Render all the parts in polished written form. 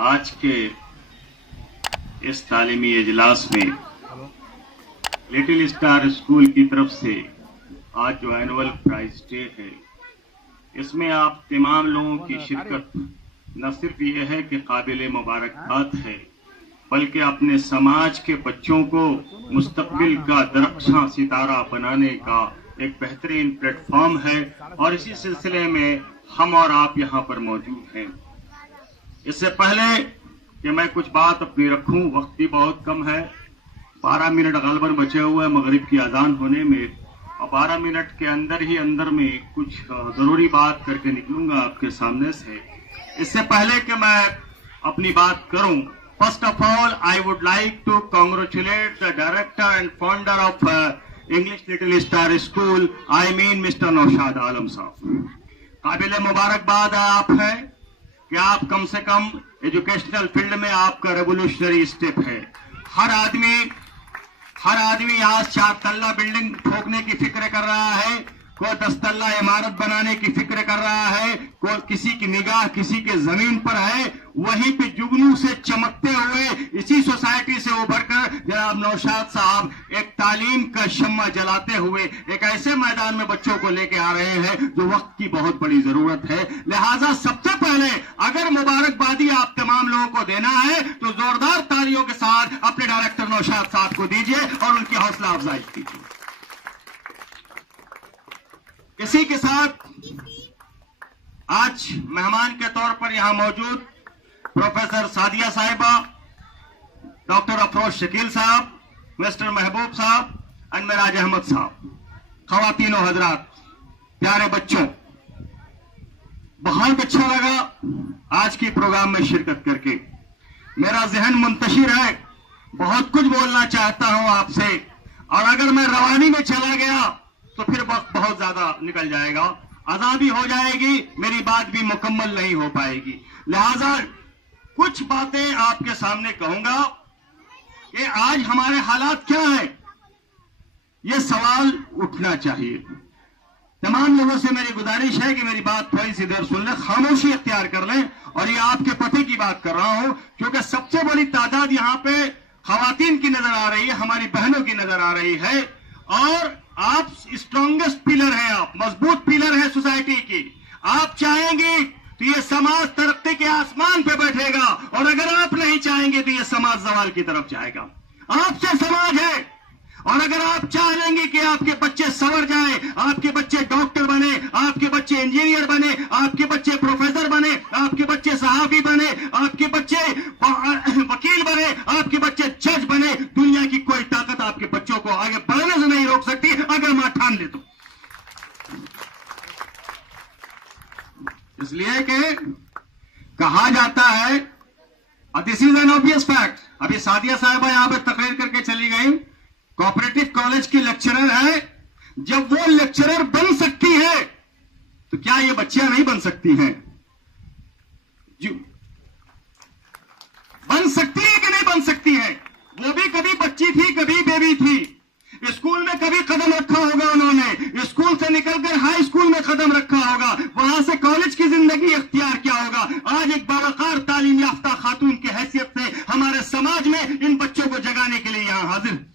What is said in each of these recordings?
आज के इस तालीमी इजलास में लिटिल स्टार स्कूल की तरफ से आज जो एनुअल प्राइज डे है, इसमें आप तमाम लोगों की शिरकत न सिर्फ ये है कि काबिल मुबारकबाद है, बल्कि अपने समाज के बच्चों को मुस्तकबिल का दरख्शां सितारा बनाने का एक बेहतरीन प्लेटफॉर्म है और इसी सिलसिले में हम और आप यहाँ पर मौजूद हैं। इससे पहले कि मैं कुछ बात अपनी रखूं, वक्त भी बहुत कम है, 12 मिनट गलबन बचे हुए हैं मगरिब की अजान होने में, और 12 मिनट के अंदर में कुछ जरूरी बात करके निकलूंगा आपके सामने से। इससे पहले कि मैं अपनी बात करूं, first of all I would like to congratulate the director and founder of English little star school, I mean mister Naushad Alam sahab. काबिल मुबारकबाद आप है कि आप कम से कम एजुकेशनल फील्ड में आपका रेवोल्यूशनरी स्टेप है। हर आदमी आज 4 तल्ला बिल्डिंग ठोकने की फिक्र कर रहा है, कोई 10 तल्ला इमारत बनाने की फिक्र कर रहा है, कोई किसी की निगाह किसी के जमीन पर है। वहीं पे जुगनू से चमकते हुए इसी सोसाइटी से उभरकर जनाब नौशाद साहब एक तालीम का शम्मा जलाते हुए एक ऐसे मैदान में बच्चों को लेके आ रहे हैं जो वक्त की बहुत बड़ी जरूरत है। लिहाजा सबसे पहले अगर मुबारकबादी आप तमाम लोगों को देना है तो जोरदार तालियों के साथ अपने डायरेक्टर नौशाद साहब को दीजिए और उनकी हौसला अफजाई कीजिए। इसी के साथ आज मेहमान के तौर पर यहां मौजूद प्रोफेसर सादिया साहिबा, डॉक्टर अफरोज शकील साहब, मिस्टर महबूब साहब और मिराज अहमद साहब, खवातीनों हजरात, प्यारे बच्चों, बहुत अच्छा लगा आज के प्रोग्राम में शिरकत करके। मेरा जहन मुंतशिर है, बहुत कुछ बोलना चाहता हूं आपसे, और अगर मैं रवानी में चला गया तो फिर वक्त बहुत ज्यादा निकल जाएगा, अदा भी हो जाएगी, मेरी बात भी मुकम्मल नहीं हो पाएगी। लिहाजा कुछ बातें आपके सामने कहूंगा कि आज हमारे हालात क्या है, ये सवाल उठना चाहिए। तमाम लोगों से मेरी गुजारिश है कि मेरी बात थोड़ी सी देर सुन लें, खामोशी इख्तियार कर लें, और ये आपके पति की बात कर रहा हूं क्योंकि सबसे बड़ी तादाद यहां पे खवातीन की नजर आ रही है, हमारी बहनों की नजर आ रही है, और आप स्ट्रॉन्गेस्ट पिलर हैं, आप मजबूत पिलर हैं सोसाइटी की। आप चाहेंगे तो ये समाज तरक्की के आसमान पे बैठेगा, और अगर आप नहीं चाहेंगे तो ये समाज जवाल की तरफ जाएगा। आपसे समाज है, और अगर आप चाह लेंगे कि आपके बच्चे संवर जाए, आपके बच्चे डॉक्टर बने, आपके बच्चे इंजीनियर बने, आपके बच्चे प्रोफेसर बने, आपके बच्चे सहाफी बने, आपके बच्चे वकील बने, आपके बच्चे जज बने, दुनिया की कोई ताकत आपके बच्चों को आगे बढ़ने से नहीं रोक सकती अगर मैं ठान ले तो। इसलिए कि कहा जाता है, this is an obvious fact, अभी सादिया साहिबा यहां पर तकरीर करके चली गई, कोऑपरेटिव कॉलेज की लेक्चरर है, जब वो लेक्चरर बन सकती है तो क्या ये बच्चियां नहीं बन सकती हैं? बन सकती है कि नहीं बन सकती है? वो भी कभी बच्ची थी, कभी बेबी थी, स्कूल में कभी कदम रखा होगा उन्होंने, स्कूल से निकलकर हाई स्कूल में कदम रखा होगा, वहां से कॉलेज की जिंदगी इख्तियार किया होगा। आज एक बावकार तालीम याफ्ता खातून की हैसियत से हमारे समाज में इन बच्चों को जगाने के लिए यहां हाजिर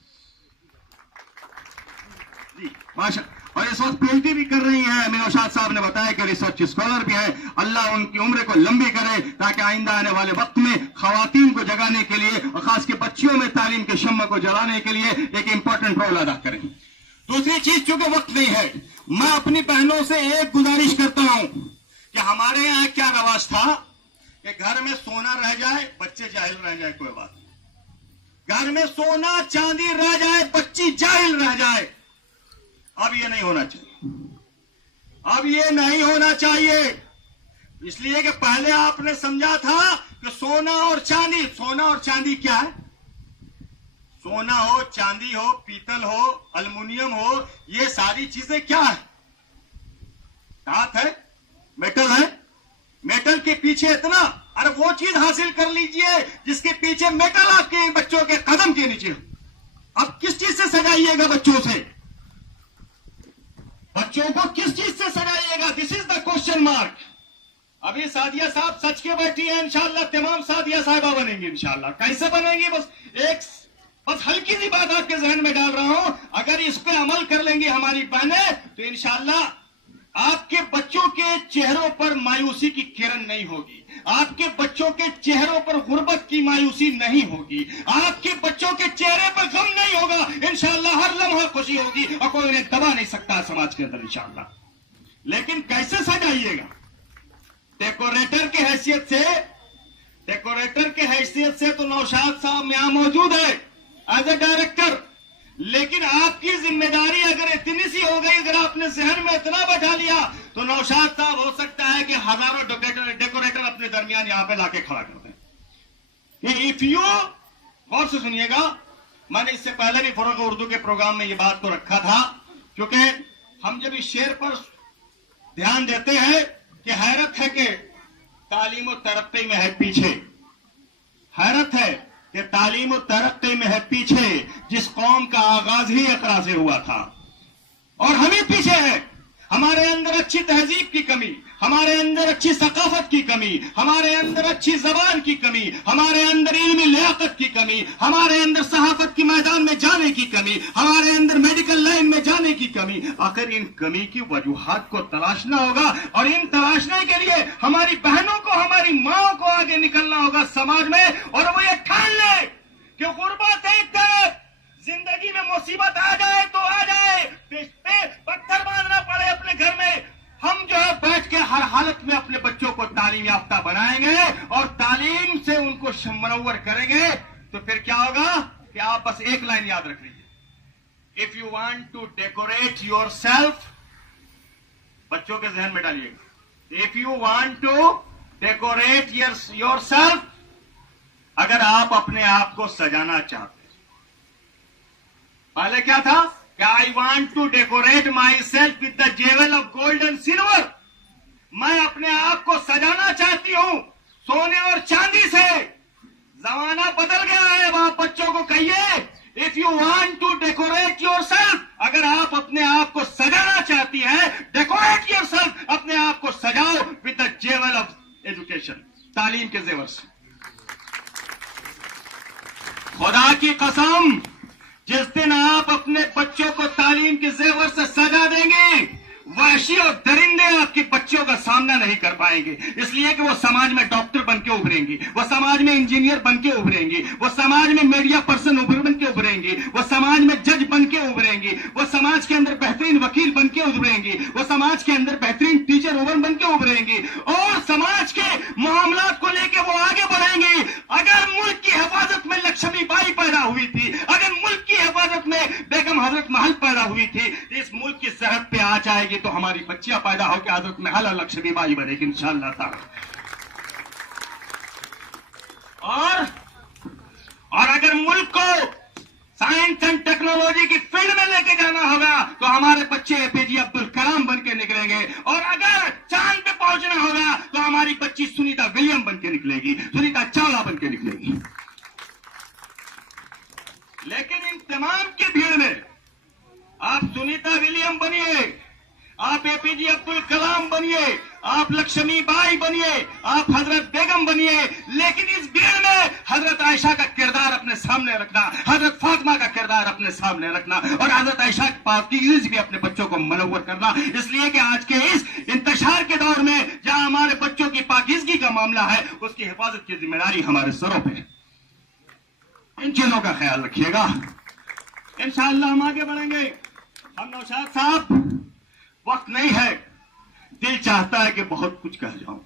जी माशा। और इस वक्त पीएचडी भी कर रही हैं, नौशाद साहब ने बताया कि रिसर्च स्कॉलर भी है। अल्लाह उनकी उम्र को लंबी करे ताकि आइंदा आने वाले वक्त में खवातीन को जगाने के लिए और खास के बच्चियों में तालीम के शम्मा को जलाने के लिए एक इंपॉर्टेंट रोल अदा करें। दूसरी चीज, चूंकि वक्त नहीं है, मैं अपनी बहनों से एक गुजारिश करता हूं कि हमारे यहाँ क्या रवाज था कि घर में सोना रह जाए, बच्चे जाहिल रह जाए, कोई बात नहीं, घर में सोना चांदी रह जाए, बच्ची जाहिल रह जाए। अब ये नहीं होना चाहिए, अब ये नहीं होना चाहिए, इसलिए कि पहले आपने समझा था कि सोना और चांदी क्या है? सोना हो, चांदी हो, पीतल हो, अल्युमिनियम हो, ये सारी चीजें क्या है? धात है, मेटल है, मेटल के पीछे इतना, अरे वो चीज हासिल कर लीजिए जिसके पीछे मेटल आपके बच्चों के कदम के नीचे। अब किस चीज से सजाइएगा बच्चों से? बच्चों को किस चीज से सजाइएगा? This is the question mark. अभी सादिया साहब सच के बैठी है, इंशाल्लाह तमाम सादिया साहिबा बनेंगी इंशाल्लाह। कैसे बनेंगी, बस हल्की सी बात आपके जहन में डाल रहा हूं, अगर इस पे अमल कर लेंगी हमारी बहनें तो इंशाल्लाह आपके बच्चों के चेहरों पर मायूसी की किरण नहीं होगी, आपके बच्चों के चेहरों पर गुर्बत की मायूसी नहीं होगी, आपके बच्चों के चेहरे पर गम नहीं होगा, इंशाल्लाह हर लम्हा खुशी होगी और कोई उन्हें दबा नहीं सकता समाज के अंदर इंशाल्लाह। लेकिन कैसे सजाइएगा? डेकोरेटर की हैसियत से तो नौशाद साहब यहां मौजूद है एज ए डायरेक्टर, लेकिन आपकी जिम्मेदारी अगर इतनी सी हो गई, अगर आपने जहन में इतना बैठा लिया तो नौशाद साहब हो सकता है कि हजारों डेकोरेटर अपने दरमियान यहां पे लाके खड़ा कर दें। इफ यू, गौर से सुनिएगा, मैंने इससे पहले भी फरोग उर्दू के प्रोग्राम में ये बात को रखा था, क्योंकि हम जब इस शेर पर ध्यान देते हैं कि हैरत है कि तालीम और तरक्की में है पीछे, हैरत है कि तालीम और तरक्की में है पीछे, जिस कौम का आगाज ही इकरा से हुआ था और हम ही पीछे हैं। हमारे अंदर अच्छी तहजीब की कमी, हमारे अंदर अच्छी सकाफत की कमी, हमारे अंदर अच्छी जबान की कमी, हमारे अंदर इल्मी लियाकत की कमी, हमारे अंदर सहाफत के मैदान में जाने की कमी, हमारे अंदर मेडिकल लाइन में जाने की कमी। आखिर इन कमी की वजूहात को तलाशना होगा और इन तलाशने के लिए हमारी बहनों को, हमारी माओ को आगे निकलना होगा समाज में, और वो ये ठान ले कि गुर्बत एक तरफ, जिंदगी में मुसीबत आ जाए तो आ जाए, पत्थर बांधना पड़े अपने घर में, हम जो है बैठ के हर हालत में अपने बच्चों को तालीम याफ्ता बनाएंगे और तालीम से उनको मुनव्वर करेंगे। तो फिर क्या होगा कि आप बस एक लाइन याद रख लीजिए, if you want to decorate yourself, बच्चों के जहन में डालिएगा, if you want to decorate yourself, अगर आप अपने आप को सजाना चाहते, पहले क्या था कि I want to decorate myself with the jewel of gold and silver, मैं अपने आप को सजाना चाहती हूं सोने और चांदी से। जमाना बदल गया है, वहां बच्चों को कहिए if you want to decorate yourself, अगर आप अपने आप को सजाना चाहती हैं, डेकोरेट योर सेल्फ, अपने आप को सजाओ with the jewel of education, तालीम के जेवर से। खुदा की कसम, जिस दिन आप अपने बच्चों को तालीम के जेवर से सजा देंगे, वहशी और दरिंदे आपके बच्चों का सामना नहीं कर पाएंगे, इसलिए कि वो समाज में डॉक्टर बन के उभरेंगी, वो समाज में इंजीनियर बन के उभरेंगी, वो समाज में मीडिया पर्सन बन के उभरेंगी, वो समाज में जज बन के उभरेंगी, वो समाज के अंदर बेहतरीन वकील बन के उभरेंगी, वो समाज के अंदर बेहतरीन टीचर बन के उभरेंगी और समाज के मामलात को लेके वो आगे बढ़ेंगी। अगर मुल्क की हिफाजत में लक्ष्मी बाई पैदा हुई थी, अगर मुल्क की हिफाजत में बेगम हजरत महल पैदा हुई थी, इस मुल्क की सरहद पे आ जाएगी तो हमारी बच्चियां पैदा होकर हजरत महल और लक्ष्मी बाई बनेगी इंशाअल्लाह ताला। और अगर मुल्क को साइंस एंड टेक्नोलॉजी की फील्ड में लेके जाना होगा तो हमारे बच्चे एपीजे अब्दुल कलाम बन के निकलेंगे, और अगर चांद पे पहुंचना होगा तो हमारी बच्ची सुनीता विलियम बन के निकलेगी, सुनीता चावला बन के निकलेगी। लेकिन इन तमाम की भीड़ में आप सुनीता विलियम बनिए, आप एपीजे अब्दुल कलाम बनिए, आप लक्ष्मी बाई बनिए, आप हजरत बेगम बनिए, लेकिन इस भीड़ में हजरत आयशा का किरदार अपने सामने रखना, हजरत फातिमा का किरदार अपने सामने रखना और हजरत आयशा की भी अपने बच्चों को मनव्वर करना। इसलिए कि आज के इस इंतशार के दौर में जहां हमारे बच्चों की पाकीज़गी का मामला है, उसकी हिफाजत की जिम्मेदारी हमारे सरों पे है। इन चीजों का ख्याल रखिएगा, इंशाअल्लाह हम आगे बढ़ेंगे। हम नौशाद साहब, वक्त नहीं है, दिल चाहता है कि बहुत कुछ कह जाऊं,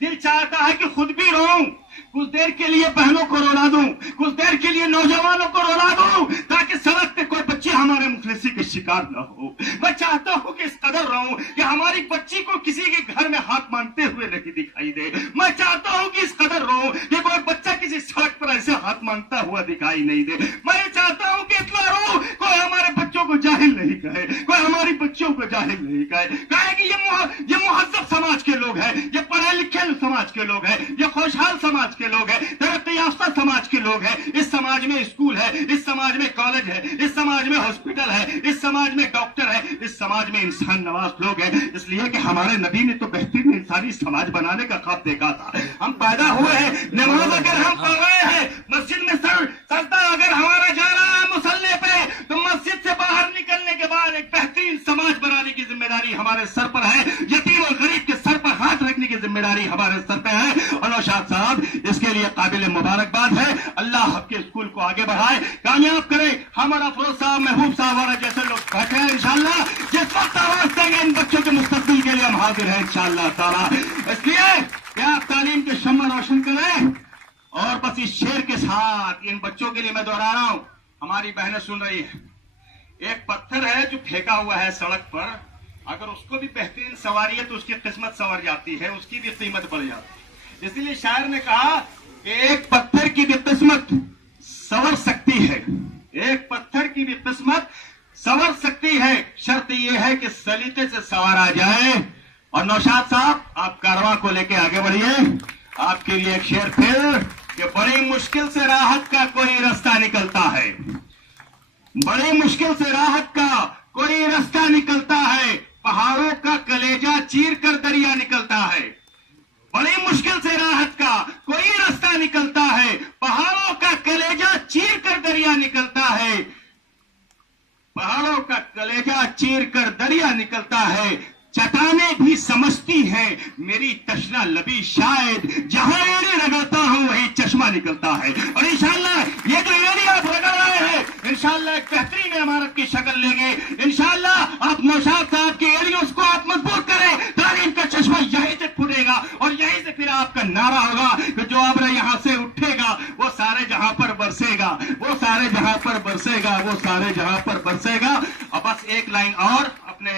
दिल चाहता है कि खुद भी रोऊं, कुछ देर के लिए बहनों को रुला दूं, कुछ देर के लिए नौजवानों को रुला दूं, ताकि सड़क पे कोई बच्ची हमारे मुखलिसी के शिकार न हो। मैं चाहता हूं कि इस कदर रहूं कि हमारी बच्ची को किसी के घर में हाथ मांगते हुए नहीं दिखाई दे। मैं चाहता हूं कि इस कदर रहूं कि कोई बच्चा किसी सड़क पर ऐसे हाथ मांगता हुआ दिखाई नहीं दे। मैं चाहता हूं कि इतना रहूं कोई हमारे बच्चों को जाहिल नहीं कहे, कोई हमारी बच्चियों को जाहिल नहीं कहे कि ये मुहज्जब समाज के लोग हैं, ये पढ़े लिखे समाज के लोग हैं, ये खुशहाल समाज के लोग हैं, तरक्की याफ्ता समाज के लोग हैं। इस समाज में स्कूल है, इस समाज में कॉलेज है, इस समाज में हॉस्पिटल है, इस समाज में डॉक्टर है, اس سماج میں انسان نواز لوگ ہیں، اس لیے کہ ہمارے نبی نے تو بہترین انسانی سماج بنانے کا خواب دیکھا تھا. ہم پیدا ہوئے ہیں، نماز اگر ہم پڑھ رہے ہیں، مسجد میں سجدہ اگر ہمارا جا رہا ہے مصلی پہ، تو مسجد سے باہر نکلنے کے بعد ایک بہترین سماج بنانے کی ذمہ داری ہمارے سر پر ہے. یتیم اور غریب کے سر پر ہاتھ رکھنے کی ذمہ داری ہمارے سر پہ ہے. اور نوشاد صاحب اس کے لیے قابل مبارکباد ہے. اللہ آپ کے اسکول کو آگے بڑھائے، کامیاب کرے. ہمارا افروز صاحب، محبوب صاحب اور جیسے لوگ بیٹھے ہیں، انشاءاللہ جس وقت آواز دیں گے ان بچوں کے مستقبل کے لیے ہم حاضر ہیں انشاءاللہ تعالیٰ. اس لیے کہ آپ تعلیم کے شمع روشن کریں. اور بس اس شعر کے ساتھ ان بچوں کے لیے میں دوہرا رہا ہوں، ہماری بہنیں سن رہی ہیں. ایک پتھر ہے جو پھینکا ہوا ہے سڑک پر، اگر اس کو بھی بہترین سواری ہے تو اس کی قسمت سنور جاتی ہے، اس کی بھی قیمت بڑھ جاتی ہے. اس لیے شاعر نے کہا کہ ایک پتھر کی بھی قسمت سنور سکتی ہے، ایک پتھر کی بھی قسمت سنور سکتی ہے، شرط یہ ہے کہ سلیقے سے سنوارا جائے. اور نوشاد صاحب آپ کارواں کو لے کے آگے بڑھیے. آپ کے لیے ایک شعر پھر کہ بڑی مشکل سے راحت کا کوئی رستہ نکلتا ہے، بڑی مشکل سے راحت کا کوئی رستہ نکلتا ہے، پہاڑوں کا کلیجہ چیر کر دریا نکلتا ہے. بڑی مشکل سے راحت کا کوئی رستہ نکلتا ہے، پہاڑوں کا کلیجہ چیر کر دریا نکلتا ہے، پہاڑوں کا کلیجہ چیر کر دریا نکلتا ہے. چٹانیں بھی سمجھتی ہیں میری تشنا لبی، شاید جہاں ایڑی رگڑتا ہوں وہی چشمہ نکلتا ہے. اور انشاءاللہ یہ جو ایڑی آپ رگڑ رہے ہیں انشاءاللہ ایک بہترین عمارت کی شکل لیں گے. انشاءاللہ آپ نوشاد صاحب کی ایڑیوں کو آپ مضبوط کریں، تعلیم کا چشمہ یہیں سے پھوٹے گا اور یہیں سے پھر آپ کا نعرہ ہوگا کہ جو ابر یہاں سے اٹھے گا وہ سارے جہاں پر برسے گا، وہ سارے جہاں پر برسے گا، وہ سارے جہاں پر برسے گا. اور بس ایک لائن اور اپنے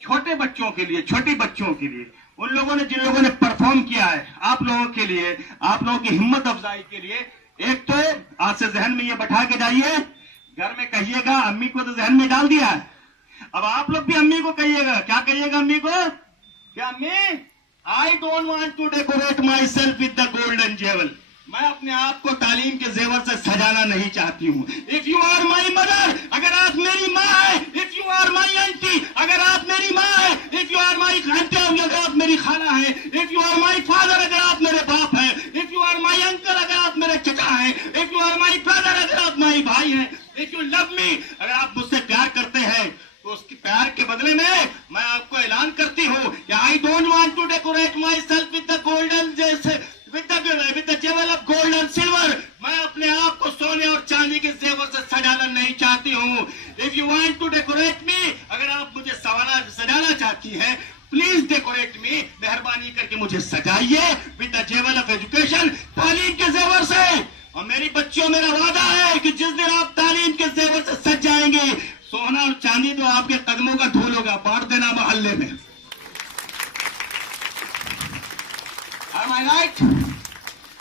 چھوٹے بچوں کے لیے، چھوٹی بچوں کے لیے، ان لوگوں نے جن لوگوں نے پرفارم کیا ہے، آپ لوگوں کے لیے، آپ لوگوں کی ہمت افزائی کے لیے ایک تو آج سے ذہن میں یہ بٹھا کے جائیے، گھر میں کہیے گا، امی کو تو ذہن میں ڈال دیا ہے، اب آپ لوگ بھی امی کو کہیے گا. کیا کہیے گا امی کو؟ کہ امی I don't want to decorate myself with the golden jewel. میں اپنے آپ کو تعلیم کے زیور سے سجانا نہیں چاہتی ہوں. If you are my mother، اگر آپ میری ماں ہے، if you are my auntie، اگر آپ میری ماں ہے، if you are my auntie، اگر آپ میری خالہ ہے، if you are my father، اگر آپ میرے باپ ہیں، if you are my uncle، اگر آپ میرے چچا ہیں، if you are my brother، اگر آپ میری بھائی ہیں، if you love me، اگر آپ مجھ سے پیار کرتے ہیں تو اس کی پیار کے بدلے میں آپ کو اعلان کرتی ہوں کہ I don't want to decorate myself with the golden with the jewel of gold and silver. میں اپنے آپ کو سونے اور چاندی کے زیور سے سجانا نہیں چاہتی ہوں. If you want to decorate me، اگر آپ مجھے سجانا چاہتی ہیں، پلیز ڈیکوریٹ می، مہربانی کر کے مجھے سجائیے with the jewel of education، تعلیم کے زیور سے. اور میری بچیوں میرا وعدہ ہے کہ جس دن آپ تعلیم کے زیور سے سج جائیں گے، سونا اور چاندی تو آپ کے قدموں کا دھول ہوگا، بانٹ دینا محلے میں. Am I right؟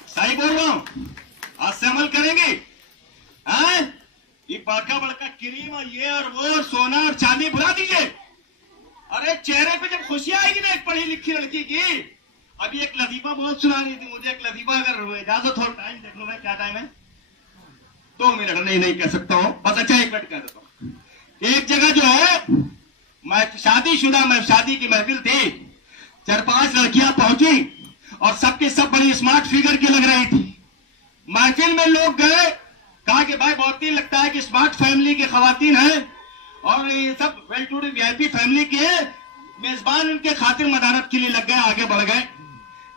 صحیح بول رہا ہوں؟ آج سے عمل کریں گے. یہ بڑکا بڑکا کریم اور یہ اور وہ سونا اور چاندی بھلا دیجئے. ارے چہرے پہ جب خوشی آئے گی نا ایک پڑھی لکھی لڑکی کی. ابھی ایک لطیفہ بہت سنا رہی تھی مجھے، ایک لطیفہ، اگر اجازت ہو ٹائم دیکھ لوں میں، کیا ٹائم ہے؟ 2 منٹ. نہیں کہہ سکتا ہوں، بس اچھا 1 منٹ کہہ دیتا ہوں. ایک جگہ جو ہے میں شادی کی محفل تھی، 4-5 لڑکیاں پہنچی اور سب کے سب بڑی اسمارٹ فگر کی لگ رہی تھی. محفل میں لوگ گئے، کہا کہ بھائی بہت ہی لگتا ہے کہ اسمارٹ فیملی کی خواتین ہیں اور یہ سب well to do VIP family کی ہے. میزبان ان کے خاطر مدارت کے لیے لگ گئے، آگے بڑھ گئے.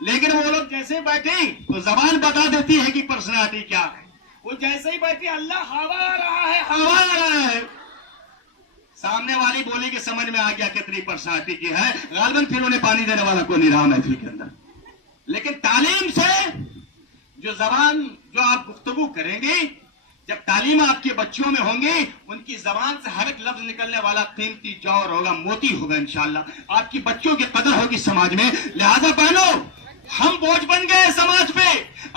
لیکن وہ لوگ جیسے ہی بیٹھے تو زبان بتا دیتی ہے کہ پرسنالٹی کیا ہے. وہ جیسے ہی بیٹھی، اللہ ہوا آ رہا ہے، ہوا آ رہا ہے. سامنے والی بولی کے سمجھ میں آ گیا کتنی پرسنالٹی کی ہے. غالباً پھر انہیں پانی دینے والا کوئی نہیں رہا محفل کے اندر. لیکن تعلیم سے جو زبان جو آپ گفتگو کریں گے، جب تعلیم آپ کے بچوں میں ہوں گے، ان کی زبان سے ہر ایک لفظ نکلنے والا قیمتی جوہر ہوگا، موتی ہوگا. انشاءاللہ آپ کی بچوں کی قدر ہوگی سماج میں. لہذا بہنوں، ہم بوجھ بن گئے سماج پہ.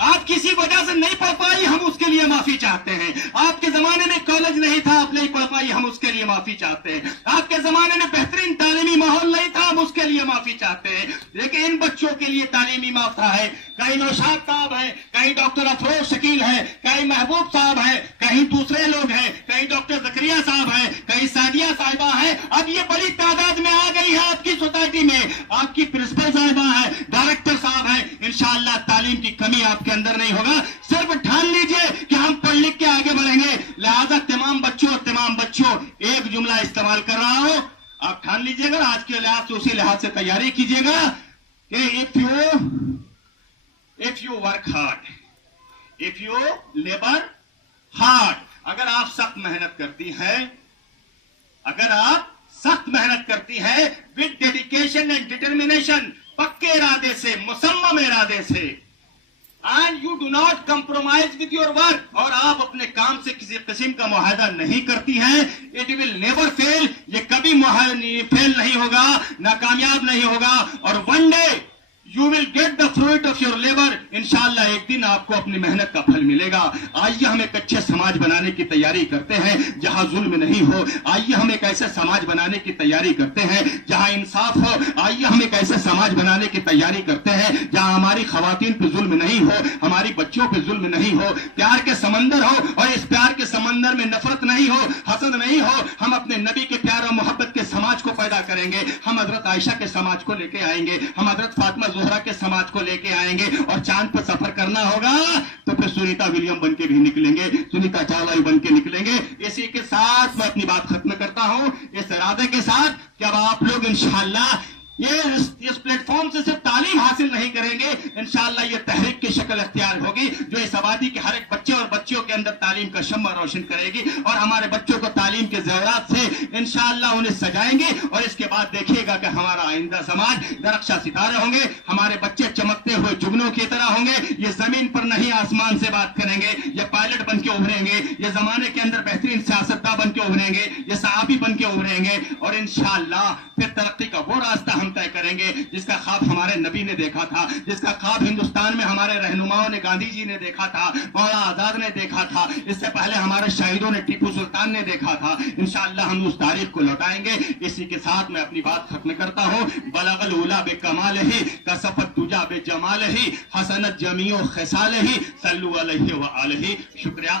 آپ کسی وجہ سے نہیں پڑھ پائی، ہم اس کے لیے معافی چاہتے ہیں. آپ کے زمانے میں کالج نہیں تھا، آپ نہیں پڑھ پائی، ہم اس کے لیے معافی چاہتے ہیں. آپ کے زمانے میں بہترین تعلیمی ماحول نہیں تھا، ہم اس کے لیے لیے معافی چاہتے ہیں، لیکن ان بچوں کے لیے تعلیمی معافرہ ہے. کہیں نوشاد صاحب ہے، کہیں ڈاکٹر افروز شکیل ہے، کہیں محبوب صاحب ہے، کہیں دوسرے لوگ ہیں، کہیں ڈاکٹر زکریا صاحب ہے، کہیں سعدیہ صاحبہ ہے. اب یہ بڑی تعداد میں آ گئی ہے آپ کی سوسائٹی میں. آپ کی پرنسپل صاحبہ ہے، ڈائریکٹر صاحب ہے. انشاءاللہ تعلیم کی کمی آپ کے اندر نہیں ہوگا. صرف ٹھان لیجئے کہ ہم پڑھ لکھ کے آگے بڑھیں گے. لہذا تمام بچوں ایک جملہ استعمال کر رہا ہوں، آپ ٹھان لیجئے گا آج کے لحاظ سے، اسی لحاظ سے تیاری کیجئے گا کہ if you work hard, if you labor hard, اگر آپ سخت محنت کرتی ہیں with dedication and determination، پکے ارادے سے، مصمم ارادے سے، and you do not compromise with your work، اور آپ اپنے کام سے کسی قسم کا معاہدہ نہیں کرتی ہیں، it will never fail، یہ کبھی فیل نہیں ہوگا، ناکامیاب نہیں ہوگا. اور one day you will get the fruit of your labor، انشاءاللہ ایک دن آپ کو اپنی محنت کا پھل ملے گا. آئیے ہم ایک اچھے سماج بنانے کی تیاری کرتے ہیں جہاں ظلم نہیں ہو. آئیے ہم ایک ایسے سماج بنانے کی تیاری کرتے ہیں جہاں انصاف ہو. آئیے ہم ایک ایسے سماج بنانے کی تیاری کرتے ہیں جہاں ہماری خواتین پہ ظلم نہیں ہو، ہماری بچوں پہ ظلم نہیں ہو، پیار کے سمندر ہو، اور اس پیار کے سمندر میں نفرت نہیں ہو، حسد نہیں ہو. ہم اپنے نبی کے پیار و محبت کے سماج کو پیدا کریں گے. ہم حضرت عائشہ کے سماج کو لے کے آئیں گے، ہم حضرت فاطمہ زہرا کے سماج کو لے کے آئیں گے. اور چاند پر سفر کرنا ہوگا تو پھر سنیتا ولیم بن کے بھی نکلیں گے، سنیتا چاولا بن کے نکلیں گے. اسی کے ساتھ میں اپنی بات ختم کرتا ہوں، اس ارادے کے ساتھ کہ اب آپ لوگ انشاءاللہ اس پلیٹ فارم سے صرف تعلیم حاصل نہیں کریں گے، انشاءاللہ یہ تحریک کی شکل اختیار ہوگی جو اس آبادی کے ہر ایک بچے اور بچیوں کے اندر تعلیم کا شمع روشن کرے گی. اور ہمارے بچوں کو تعلیم کے زیورات سے انشاءاللہ انہیں سجائیں گے. اور اس کے بعد دیکھیے گا کہ ہمارا آئندہ سماج درخشاں ستارے ہوں گے. ہمارے بچے چمکتے ہوئے جگنوں کی طرح ہوں گے. یہ زمین پر نہیں آسمان سے بات کریں گے، یہ پائلٹ بن کے ابھریں گے، یہ زمانے کے اندر بہترین سیاستداں بن کے ابھریں گے، یہ صحافی بن کے ابھریں گے. اور انشاءاللہ پھر ترقی کا وہ راستہ ہم طے کریں گے جس کا خواب ہمارے نبی نے دیکھا تھا، جس کا خواب ہندوستان میں ہمارے رہنماؤں نے، گاندھی جی نے دیکھا تھا، مولانا آزاد نے دیکھا تھا، اس سے پہلے ہمارے شہیدوں نے، ٹیپو سلطان نے دیکھا تھا. انشاءاللہ ہم اس تاریخ کو لوٹائیں گے. اسی کے ساتھ میں اپنی بات ختم کرتا ہوں. بلغ العلا بکمالہ، کسفت الدجا بجمالہ، حسنت جمیع خصالہ، صلوا علیہ وآلہ. شکریہ.